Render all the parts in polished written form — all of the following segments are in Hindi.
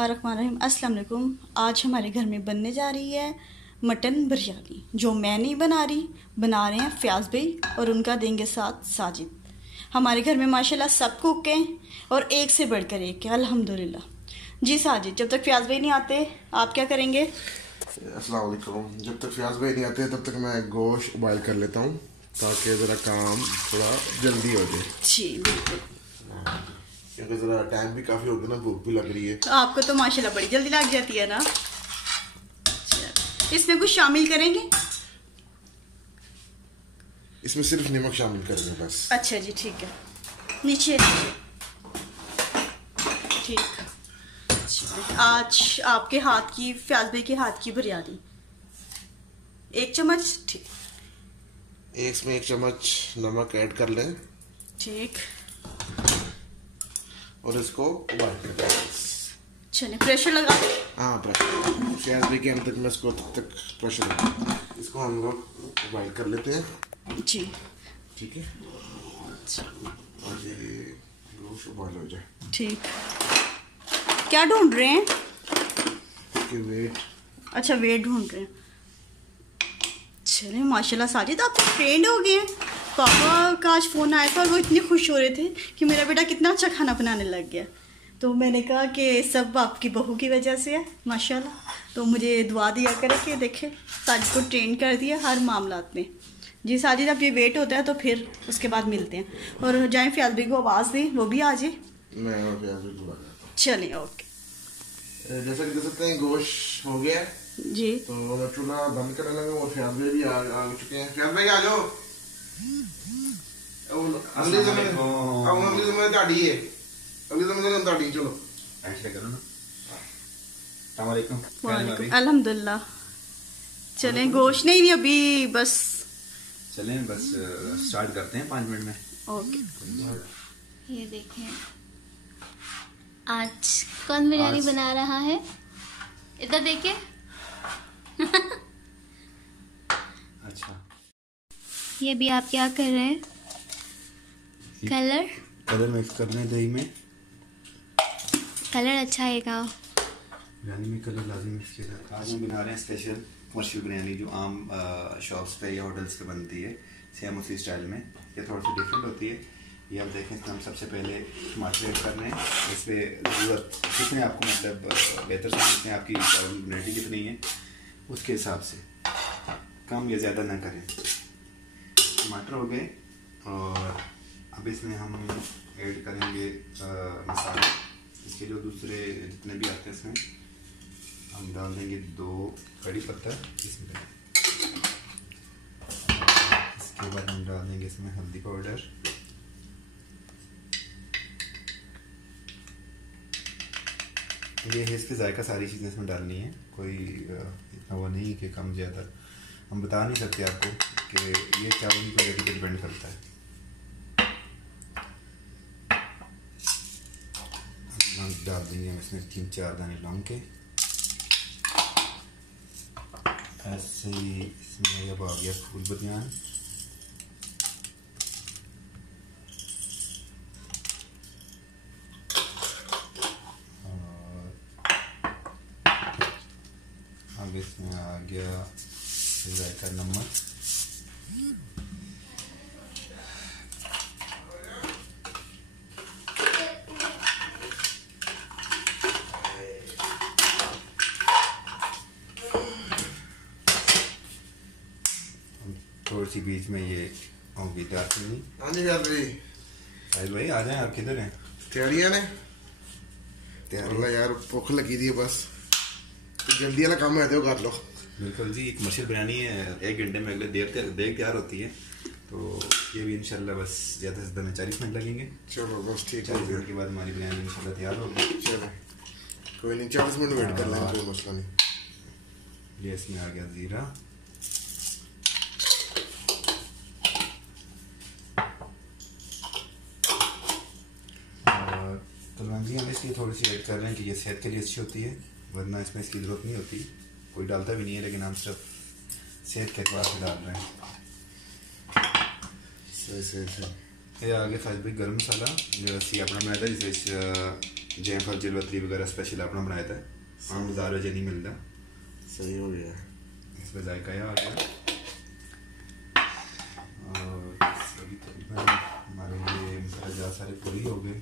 बिस्मिल्लाहिर्रहमानिर्रहीम। अस्सलाम वालेकुम। आज हमारे घर में बनने जा रही है मटन बिरयानी, जो मैं नहीं बना रही, बना रहे हैं फयाज भाई और उनका देंगे साथ साजिद। हमारे घर में माशाल्लाह सब कुक हैं और एक से बढ़कर एक है, अल्हम्दुलिल्लाह। जी साजिद, जब तक फयाज भाई नहीं आते आप क्या करेंगे? अस्सलाम वालेकुम। जब तक फयाज भाई नहीं आते तब तक मैं गोश्त उबाल कर लेता हूँ ताकि ज़रा काम थोड़ा जल्दी हो जाए। जी बिल्कुल, क्योंकि ज़रा टाइम भी काफ़ी हो गया ना, भूख भी लग रही है। तो आपको तो माशाल्लाह बड़ी जल्दी लग जाती है ना। इसमें कुछ शामिल करेंगे? इसमें सिर्फ नमक शामिल करेंगे बस। अच्छा जी, ठीक है, नीचे ठीक। आज आपके हाथ की, फयाज भाई के हाथ की बिरयानी, 1 चम्मच। ठीक, इसमें 1 चम्मच नमक ऐड कर लें। ठीक, और इसको उबाल कर दें। चलिए प्रेशर लगा। हाँ, प्रेशर फयाज भाई के अंत तक मैं इसको तब तक प्रेशर लगा, इसको हम लोग उबाल कर लेते हैं। जी ठीक है, और ये गोश्त उबाल हो जाए। ठीक। क्या ढूंढ रहे हैं? कि वेट। अच्छा, वेट ढूंढ रहे हैं। चलिए माशाल्लाह साजिद, आप ट्रेंड हो गए हैं। पापा का आज फ़ोन आया था और वो इतने खुश हो रहे थे कि मेरा बेटा कितना अच्छा खाना बनाने लग गया। तो मैंने कहा कि सब आपकी बहू की वजह से है माशाल्लाह। तो मुझे दुआ दिया करे कि देखे साजिद को ट्रेन कर दिया हर मामलात में। जी साजिद, अब ये वेट होता है तो फिर उसके बाद मिलते हैं। और जाए फयाज भाई को आवाज़ दें, वो भी आ जाए। मैं और फयाज भाई को बताता हूँ। चलिए, ओके। जैसा कि देख सकते हैं गोश्त हो गया जी, तो मैं चूल्हा बंद करने लगा और फयाज भाई भी आ चुके हैं। फयाज भाई आ जाओ। अगली ज़िम्मेदारी ਤੁਹਾਡੀ है, अगली ज़िम्मेदारी ਤੁਹਾਡੀ। चलो ऐसे करो ना। अस्सलाम वालेकुम। अल्हम्दुलिल्लाह। चलें, गोश्त नहीं अभी, बस चलें, बस स्टार्ट करते हैं 5 मिनट में। ओके। ये देखें, आज कौन बिरयानी बना रहा है? इधर देखिए। अच्छा, ये भी आप क्या कर रहे हैं? कलर मिक्स कर लें दही में। कलर अच्छा आएगा। बिरयानी में कलर लाजिम मिक्स किया जाता है। आज हम बना रहे हैं स्पेशल मशहूर बिरयानी जो आम शॉप्स पे या होटल्स पे बनती है, सेम उसी स्टाइल में। ये थोड़ी सी डिफरेंट होती है। ये आप देखें, इसमें हम सबसे पहले टमाटर ऐड कर रहे हैं। इस पर ज़रूरत कितने आपको मतलब बेहतर समझते हैं, आपकी क्वालिटी कितनी है उसके हिसाब से कम या ज़्यादा ना करें। टमाटर हो गए और अब इसमें हम ऐड करेंगे मसाले। इसके जो दूसरे जितने भी आते हैं इसमें हम डाल देंगे 2 कड़ी पत्ता इसमें। इसके बाद हम डाल देंगे इसमें हल्दी पाउडर, ये है इसके जायका। सारी चीज़ें इसमें डालनी है, कोई इतना वो नहीं कि कम ज़्यादा हम बता नहीं सकते आपको कि ये चावल की क्वालिटी पर डिपेंड करता है। हम डाल देंगे हम इसमें 3-4 दाने लौंग के। ऐसे ही इसमें अब आ गया फूल बुनियान। और अब इसमें आ गया जायका नमक। थोड़ी सी बीच में ये होगी दालचीनी। हाँ जी फयाज भाई। साहिल भाई आ जाएं, आप किधर हैं? तैयारियां ने तैयार यार, भूख लगी थी बस, तो जल्दी वाला काम है तो कर लो। बिल्कुल जी, एक मशहूर बिरयानी है, 1 घंटे में अगले देर तैयार होती है। तो ये भी इंशाल्लाह बस ज़्यादा से ज़्यादा 40 मिनट लगेंगे। चलो बस ठीक है, 40 मिनट के बाद हमारी बिरयानी इंशाल्लाह तैयार होगी। चलो कोई नहीं, 40 मिनट वेट कर लेंगे, कोई मसला नहीं। ये इसमें आ गया ज़ीरा, और कलौंजी हम इसलिए थोड़ी सी ऐड कर रहे हैं कि ये सेहत के लिए अच्छी होती है, वरना इसमें इसकी ज़रूरत नहीं होती, कोई डालता भी नहीं है, लेकिन हम सिर्फ सेहत के अतबार से डाल रहे हैं। सही। ये आगे खास भाई गर्म मसाला जो असी अपना बनाया जिस जयफल जलवतरी वगैरह स्पेशल अपना बनाया था, आम बाजार में नहीं मिलता। सही हो गया, इसमें जायका आ गया। और तकरीबन हमारे ये मसाला सारे पूरी हो गए।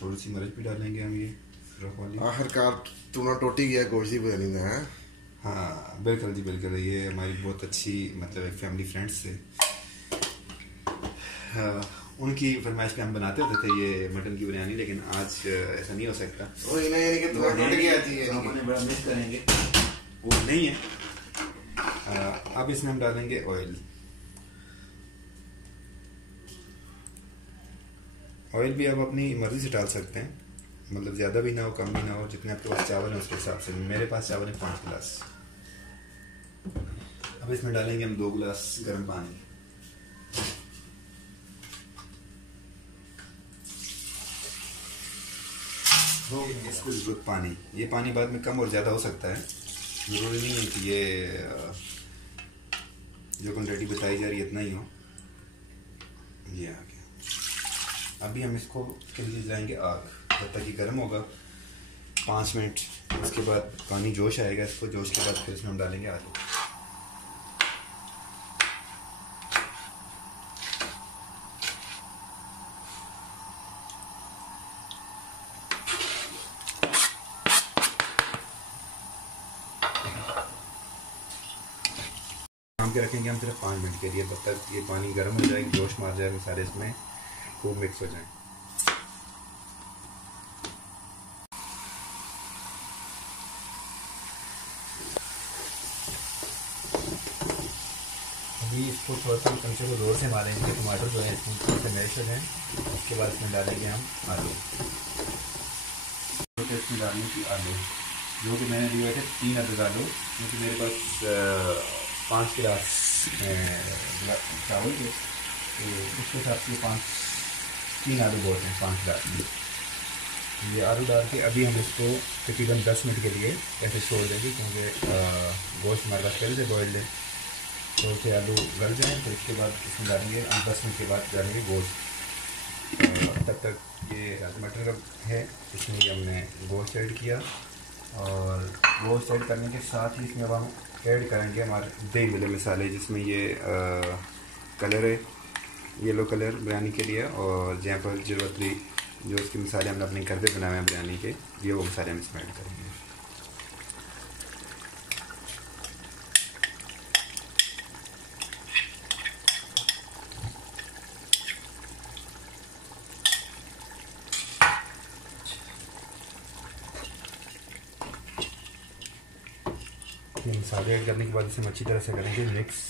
थोड़ी सी मिर्च भी डालेंगे हम ये रख वाली। आखिरकार तूने टोटी गया गोश्त ही बनी ना है। हाँ बिल्कुल जी बिल्कुल, ये हमारी बहुत अच्छी मतलब एक फैमिली फ्रेंड्स से उनकी फरमाइश पे हम बनाते होते थे ये मटन की बिरयानी, लेकिन आज ऐसा नहीं हो सकता। वो इन्हें यानी कि तुम्हें टोटी गया थी, हम उन्हें बड़ा मिस करेंगे, वो नहीं है। अब इसमें हम डालेंगे ऑयल। ऑयल भी आप अपनी मर्जी से डाल सकते हैं, मतलब ज़्यादा भी ना हो कम भी ना हो, जितने आपके पास चावल है उसके हिसाब से। मेरे पास चावल है 5 गिलास। अब इसमें डालेंगे हम 2 गिलास गर्म पानी। इसको जरूरत पानी, ये पानी बाद में कम और ज़्यादा हो सकता है, ज़रूरी नहीं है कि ये जो क्वांटिटी बताई जा रही है इतना ही हो। ये आ गया। अभी हम इसको के लिए जाएंगे आग, जब तक ये गर्म होगा 5 मिनट, उसके बाद पानी जोश आएगा, इसको जोश के बाद फिर इसमें हम डालेंगे आलू। के रखेंगे हम सिर्फ 5 मिनट के लिए, तब तक ये पानी गर्म हो जाएगा, जोश मार जाएगा, सारे इसमें खूब मिक्स हो जाए। अभी इसको थोड़ा सा चमचे को जोर से मारेंगे, टमाटर जो है इसमें थोड़े से मैश हो जाए। उसके बाद इसमें डालेंगे हम आलू। तो इसमें डालने की आलू जो कि मैंने लिए थे 3 अदद आलू, क्योंकि मेरे पास 5 गिलास चावल के, तो उसके हिसाब से 3 आलू बहुत हैं 5 गिलास में। ये आलू डाल के अभी हम इसको तकरीबन 10 मिनट के लिए ऐसे छोड़ देंगे, क्योंकि गोश्त हमारे पास पहले से बॉइल्ड है, तो से आलू गल जाएँ। फिर उसके बाद इसमें डालेंगे हम 10 मिनट के बाद डालेंगे गोश्त। तब तक ये मटर है, इसमें ये हमने गोश्त ऐड किया, और गोश्त ऐड करने के साथ ही इसमें अब हम ऐड करेंगे हमारे दही मिले मसाले, जिसमें ये कलर है येलो कलर बिरयानी के लिए, और जयफल जलवतरी जो उसके मसाले हमने अपने घर पे बनाए हैं बिरयानी के, ये वो मसाले हम इसमें ऐड करेंगे। ये मसाले ऐड करने के बाद इसे अच्छी तरह से करेंगे मिक्स,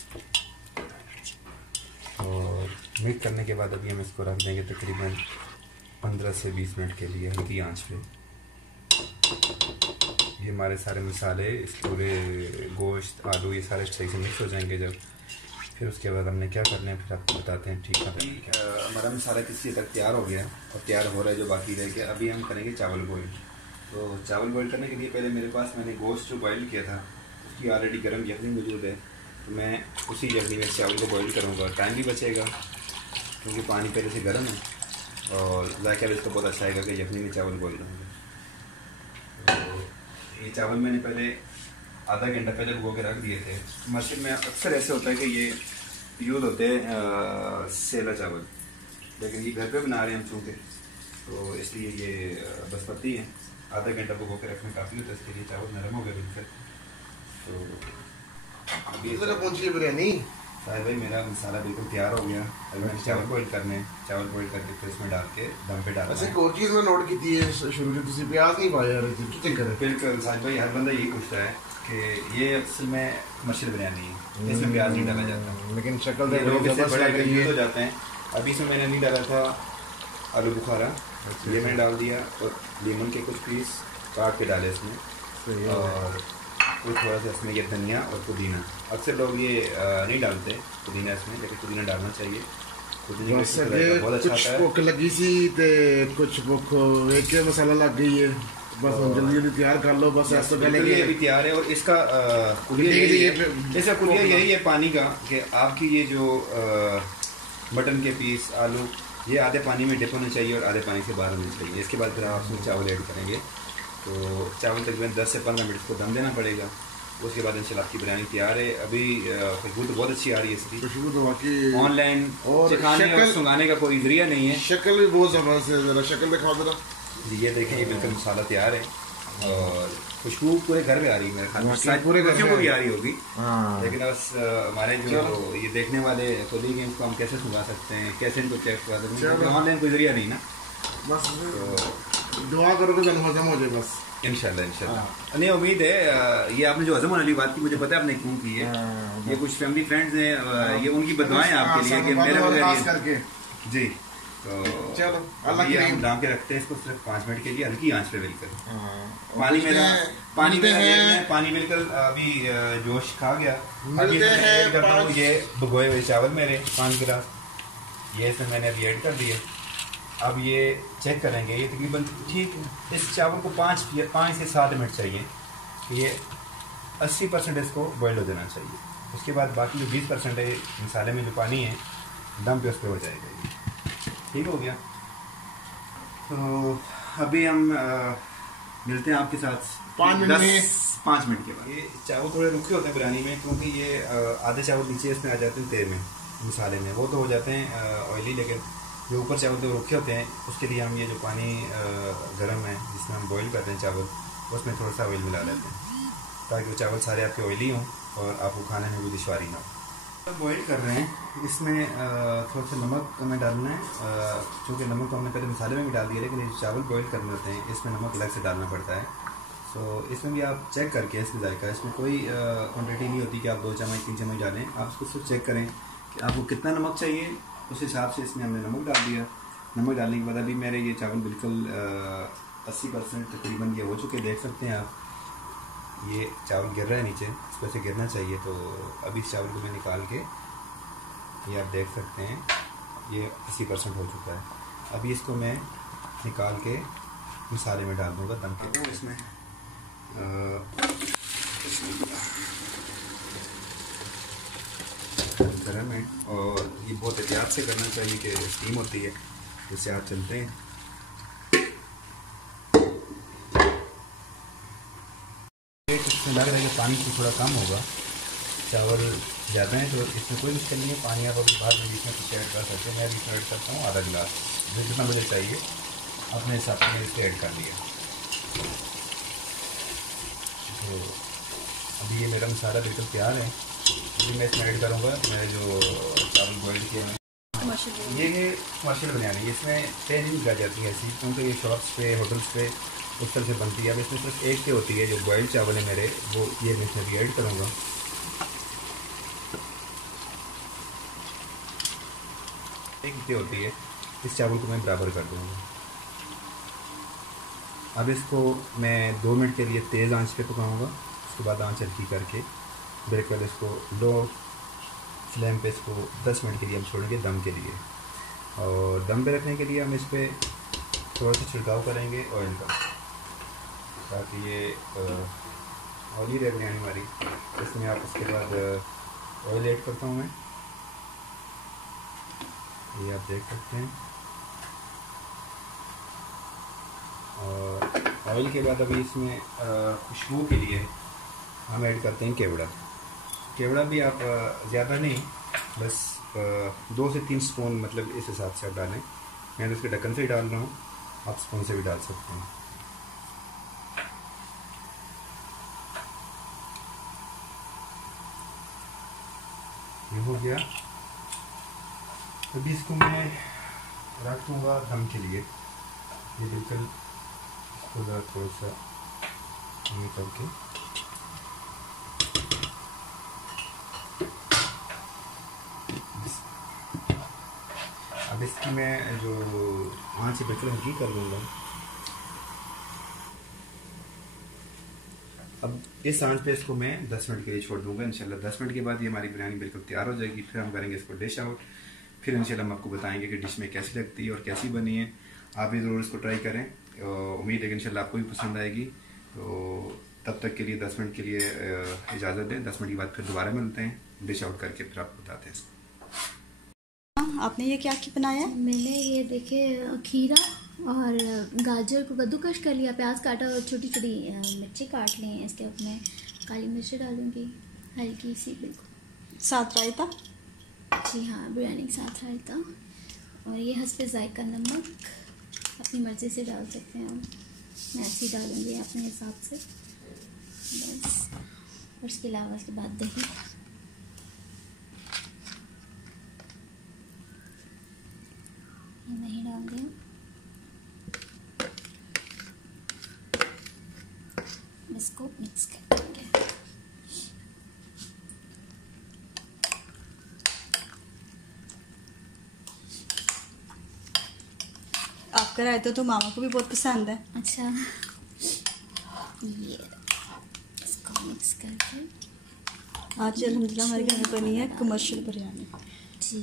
और मिक्स करने के बाद अभी हम इसको रख देंगे तकरीबन 15 से 20 मिनट के लिए हल्की आंच पे। ये हमारे सारे मसाले इस पूरे गोश्त आलू ये सारे सही से मिक्स हो जाएंगे जब, फिर उसके बाद हमने क्या करना है फिर आपको बताते हैं। ठीक है, हमारा मसाला किसी तक तैयार हो गया और तैयार हो रहा है जो बाकी रह गया। अभी हम करेंगे चावल बॉयल। तो चावल बॉयल करने के लिए पहले मेरे पास मैंने गोश्त जो बॉयल किया था उसकी ऑलरेडी गर्म यखनी मौजूद है, तो मैं उसी यखनी में चावल को बॉयल करूँगा। टाइम भी बचेगा क्योंकि पानी पहले से गर्म है, और जायका भी इसका बहुत अच्छा आएगा कि यखनी में चावल बॉयल होंगे। तो ये चावल मैंने पहले आधा घंटा पहले भिगो के रख दिए थे। मस्जिद में अक्सर ऐसे होता है कि ये यूज़ होते हैं सेला चावल, लेकिन ये घर पे बना रहे हैं हम चूँकि, तो इसलिए ये बासमती है। आधा घंटा भिगो के रखने काफ़ी होता है, इसके लिए चावल नरम हो गए बिल्कुल। तो अभी पहुंची बिरयानी साहिब भाई मेरा मसाला बिल्कुल तैयार हो गया। अभी मैंने चावल बॉयल करने, चावल बॉयल करके फिर इसमें डाल के दम पे डालना। अच्छा, एक और चीज़ मैं नोट की थी शुरू में, तुझे प्याज नहीं पाया रहे थे, क्या चक्कर है? बिल्कुल साहिब भाई, हर बंदा यही पूछता है कि ये असल में कमर्शियल बिरयानी है, इसमें प्याज नहीं डाला जाता, लेकिन शक्ल ये लोग इससे बड़ा कंफ्यूज हो जाते हैं। अभी इसमें मैंने नहीं डाला था आलू बुखारा, ये मैंने डाल दिया, और लेमन के कुछ पीस काट के डाले इसमें, और कुछ थोड़ा सा इसमें ये धनिया और पुदीना। अक्सर लोग ये नहीं डालते पुदीना इसमें, लेकिन पुदीना डालना चाहिए। पुदीना बहुत अच्छा आता है। भुख लगी सी ते कुछ भुख एक मसाला लग गई है, बस हम जल्दी जल्दी तैयार कर लो, बस ऐसा पहले ये अभी तैयार है। और इसका कुलिया यही है पानी का, कि आपकी ये जो मटन के पीस आलू ये आधे पानी में डिप होना चाहिए और आधे पानी से बाहर होना चाहिए। इसके बाद फिर आप उसमें चावल ऐड करेंगे। तो चावल तकरीबन 10 से 15 मिनट को दम देना पड़ेगा। उसके बाद इंशाल्लाह आपकी बिरयानी तैयार है। अभी खुशबू तो बहुत अच्छी आ रही है इसकी। खुशबू तो बाकी ऑनलाइन और खाने और सुंघाने का कोई जरिया नहीं है। शक्ल भी बहुत ज़बरदस्त है, ज़रा शक्ल दिखाओ जरा। जी ये देखें, ये बिल्कुल मसाला तैयार है और खुशबू पूरे घर में आ रही है मेरे ख्याल में। शायद पूरे घर को भी आ रही होगी, लेकिन बस हमारे जो ये देखने वाले कोलीग हैं इनको हम कैसे सुना सकते हैं, कैसे इनको चेक कर सकते हैं, ऑनलाइन कोई जरिया नहीं ना। बस दुआ करो कि हजम हो जाए बस। इंशाल्लाह नहीं, उम्मीद है। ये आपने जो हजम वाली बात की, मुझे पता है आपने क्यों की है। ये कुछ फैमिली फ्रेंड्स हैं, ये उनकी बदुआएं आपके लिए कि मेरे बगैर जी। तो चलो ये हम दाम के रखते हैं इसको सिर्फ 5 मिनट के लिए हल्की आंच पे बिल्कुल। पानी मेरा पानी बिल्कुल अभी जोश खा गया। अभी मैं ऐड करता हूँ ये भगोए हुए चावल मेरे 5 गिलास, ये इसमें मैंने अभी ऐड कर दिए। अब ये चेक करेंगे, ये तकरीबन ठीक इस चावल को 5 से 7 मिनट चाहिए। ये 80% इसको बॉयल हो जाना चाहिए। उसके बाद बाकी जो 20% है मसाले में जो पानी है दम पे उस पर हो जाएगा। ये ठीक हो गया। तो अभी हम मिलते हैं आपके साथ 5 मिनट के बाद। ये चावल थोड़े रुखे होते हैं बिरयानी में, क्योंकि ये आधे चावल नीचे इसमें आ जाते हैं तेल में, मसाले में, वो तो हो जाते हैं ऑयली, लेकिन जो ऊपर चावल जो रुखे होते हैं उसके लिए हम ये जो पानी गर्म है जिसमें हम बॉईल करते हैं चावल, उसमें थोड़ा सा ऑयल मिला लेते हैं ताकि वो चावल सारे आपके ऑयली हों और आपको खाने में भी दुश्वारी ना हो। बॉईल कर रहे हैं, इसमें थोड़ा सा नमक हमें डालना है, क्योंकि नमक तो हमने पहले मसाले में भी डाल दिया, लेकिन ये चावल बॉईल करने होते हैं इसमें नमक अलग से डालना पड़ता है। सो इसमें भी आप चेक करके इसमें जायका, इसमें कोई क्वांटिटी नहीं होती कि आप 2 चम्मच 3 चम्मच डालें। आप उसको सिर्फ चेक करें कि आपको कितना नमक चाहिए, उस हिसाब से इसमें हमने नमक डाल दिया। नमक डालने के बाद अभी मेरे ये चावल बिल्कुल 80% तकरीबन ये हो चुके, देख सकते हैं आप। ये चावल गिर रहा है नीचे, इसको ऐसे गिरना चाहिए। तो अभी इस चावल को मैं निकाल के, ये आप देख सकते हैं ये 80% हो चुका है। अभी इसको मैं निकाल के मसाले में डाल दूँगा दम के। वो इसमें गरम है और ये बहुत एहतियात से करना चाहिए कि स्टीम होती है, जिससे आप चलते हैं। इसमें लग रहा है कि पानी से थोड़ा कम होगा, चावल ज़्यादा है, तो इसमें कोई मुश्किल नहीं है। पानी आप अभी बाद में बीच में कुछ ऐड कर सकते हैं। मैं बीच में ऐड करता हूँ आधा गिलास, जितना मुझे चाहिए अपने हिसाब से इसको ऐड कर दिया। तो अभी ये मेरा मसाला बिल्कुल तैयार है। अभी मैं इसमें ऐड करूँगा मेरे जो चावल बॉइल किए हैं। ये कमर्शियल बिरयानी, इसमें पे नहीं मिल जाती है ऐसी, क्योंकि ये शॉप्स पे होटल्स पे उस तरह से बनती है। अब इसमें सिर्फ एक पे होती है, जो बॉइल्ड चावल है मेरे, वो ये मैं इसमें भी ऐड करूँगा। एक पे होती है, इस चावल को मैं बराबर कर दूँगा। अब इसको मैं 2 मिनट के लिए तेज़ आंच पे पकाऊँगा। उसके बाद आंच हल्की करके बिल्कुल इसको लो फ्लेम पे इसको 10 मिनट के लिए हम छोड़ेंगे दम के लिए। और दम पे रखने के लिए हम इस पर थोड़ा सा छिड़काव करेंगे ऑयल का, ताकि ये ऑयली रह बिरयानी हमारी। इसमें आप उसके बाद ऑयल ऐड करता हूँ मैं, ये आप देख सकते हैं। और ऑयल के बाद अभी इसमें खुशबू के लिए हम ऐड करते हैं केवड़ा। केवड़ा भी आप ज़्यादा नहीं, बस 2 से 3 स्पून, मतलब इस हिसाब से आप डालें। मैं तो इसके ढक्कन से ही डाल रहा हूँ, आप स्पून से भी डाल सकते हैं। ये हो गया। अभी इसको मैं रख दूँगा दम के लिए। ये बिल्कुल इसको ज़रा थोड़ा सा ये करके अब इसकी मैं जो आँच से बिल्कुल हल्की कर दूँगा। अब इस आंच पे इसको मैं 10 मिनट के लिए छोड़ दूंगा। इंशाल्लाह 10 मिनट के बाद ये हमारी बिरयानी बिल्कुल तैयार हो जाएगी। फिर हम करेंगे इसको डिश आउट। फिर इंशाल्लाह हम आपको बताएंगे कि डिश में कैसी लगती है और कैसी बनी है। आप भी ज़रूर इसको ट्राई करें, उम्मीद है कि इंशाल्लाह आपको भी पसंद आएगी। तो तब तक के लिए 10 मिनट के लिए इजाज़त दें। 10 मिनट के बाद फिर दोबारा मिलते हैं डिश आउट करके, फिर आपको बताते हैं। आपने ये क्या बनाया है? मैंने ये देखे खीरा और गाजर को कद्दूकश कर लिया, प्याज काटा और छोटी छोटी मिर्ची काट ली हैं। इसके ऊपर मैं काली मिर्च डालूंगी हल्की सी, बिल्कुल। साथ रायता? जी हाँ, बिरयानी के साथ रायता। और ये हस्बे जायका नमक अपनी मर्ज़ी से डाल सकते हैं आप, मैं ऐसे ही डालूँगी अपने हिसाब से बस। और उसके अलावा उसके बाद दही, नहीं डाल दिया। इसको मिक्स कर देंगे। आपका रायता तो मामा को भी बहुत पसंद है। अच्छा, ये इसको मिक्स करके आज अल्हम्दुलिल्लाह हमारे घर में बनी है कमर्शियल बिरयानी। जी,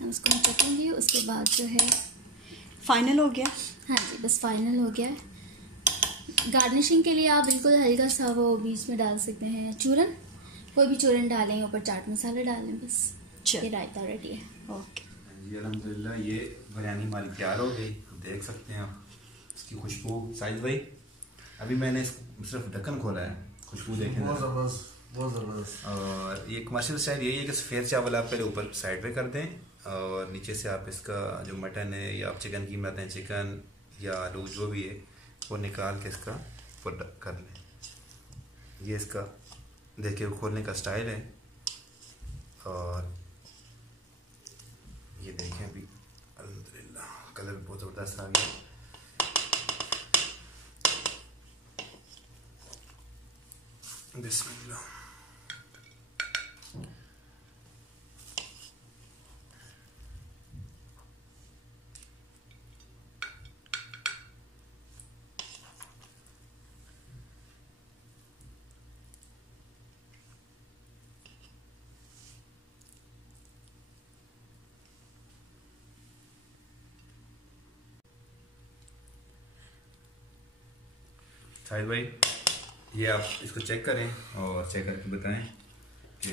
हम उसको पकाएंगे। उसके बाद जो है फाइनल हो गया। हाँ जी, बस फाइनल हो गया। गार्निशिंग के लिए आप बिल्कुल हल्का सा वो बीच में डाल सकते हैं चूरन, कोई भी चूरन डालें, ऊपर चाट मसाला डालें, बस ये रायता रेडी है। ओके जी, अल्हम्दुलिल्लाह ये बिरयानी हमारी तैयार हो गई, देख सकते हैं आप इसकी खुशबू। साहिद भाई, अभी मैंने सिर्फ ढक्कन खोला है, खुशबू देखें। बहुत ज़बरदस्त। और ये कमर्शियल स्टाइल यही है कि सफ़ेद चावल आप पहले ऊपर साइड पे कर दें और नीचे से आप इसका जो मटन है या आप चिकन की बनाते हैं, चिकन या आलू जो भी है वो निकाल के इसका ऊपर कर लें। ये इसका देखिए खोलने का स्टाइल है। और ये देखें अभी अल्हम्दुलिल्लाह कलर बहुत ज़बरदस्त आ गया। बिस्मिल्लाह। शाहिद भाई, ये आप इसको चेक करें और चेक करके बताएं कि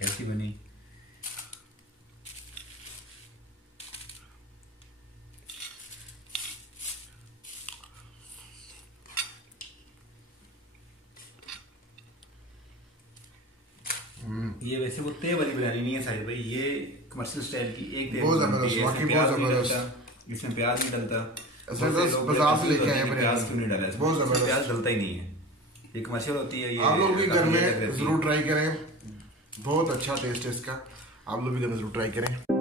कैसी बनी। ये वैसे वो तय वाली बिरयानी नहीं है शाहिद भाई, ये कमर्शियल स्टाइल की एक बहुत ज़बरदस्त, वाकई बहुत ज़बरदस्त। इसमें प्याज नहीं डलता, बाजार से लेके आए हैं प्याज क्यों नहीं डाला, बहुत ज़बरदस्त। प्याज डलता ही नहीं है, ये कमर्शियल होती है। ये आप लोग भी घर में जरूर ट्राई करें, बहुत अच्छा टेस्ट है इसका, आप लोग भी घर में जरूर ट्राई करें।